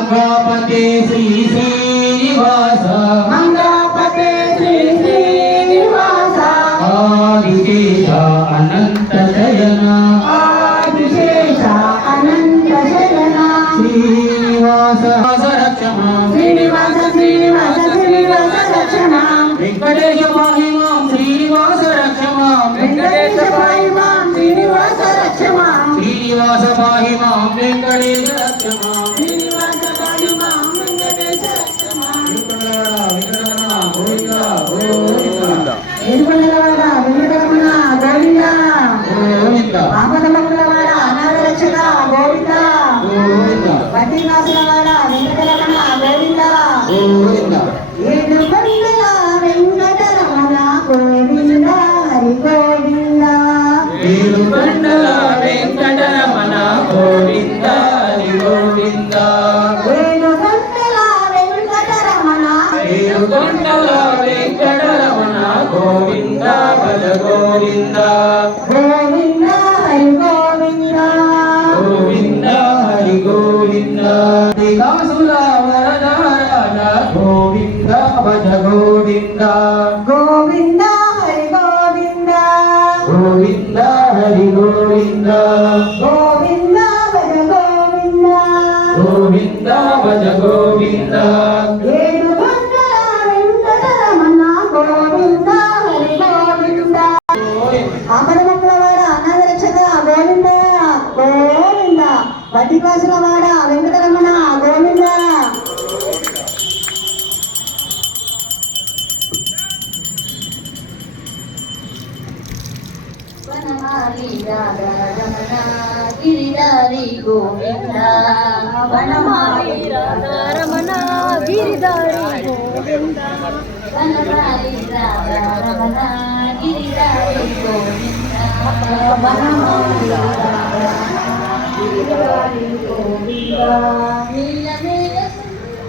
మంగాపతే శ్రీ శ్రీనివాస మంగాపతే శ్రీ శ్రీనివాస ఆదిశేష అనంత శయన ఆదిశేష అనంత శయన శ్రీనివాస రక్షమ శ్రీనివాస శ్రీనివాస శ్రీనివాస రక్షణ వెంకటేశ పాహి మాం శ్రీనివాస రక్షమ వెంకటేశ పాహి మాం శ్రీనివాస రక్షణ శ్రీనివాస పాహి మాం వెంకటేశ రక్షమ శ్రీనివాస పాహి మాం వెంకటేశ రక్షణ గోవింద గోవింద ఏడుకొండలవాడ వెంకటరమణ గోవింద గోవింద ఆపదమక్కులవాడ అనాథ రక్షక గోవింద గోవింద వడ్డీకాసులవాడ వెంకటరమణ గోవింద గోవింద ఏడుకొండల వెంకటరమణ గోవింద హరి గోవింద ఏడుకొండల వెంకటరమణ గోవింద హరి గోవింద ఏడుకొండల వెంకటరమణ ఏడుకొండల వెంకటరమణ గోవింద భజ గోవింద గోవింద హరి గోవింద గోవింద హరి గోవింద దిగాసుల వరద రాజ గోవింద భజ గోవింద గోవింద హరి గోవింద గోవింద హరి గోవింద గోవింద భజ గోవింద గోవింద భజ గోవింద ఏడుకొండల వెంకటరమణ గోవింద హరి గోవింద ఆపదమక్కులవాడ అనాథ రక్షక గోవింద గోవింద వడ్డీకాసులవాడ వెంకటరమణ గోవింద వనమాలి రాధారమణ గిరిధారి గోవింద వనమాలి రమణ గిరిధారి గోవింద వనమాలి రాధారమణ గిరిధారి గోవింద వనమాలి రాధారమణ గిరిధారి గోవింద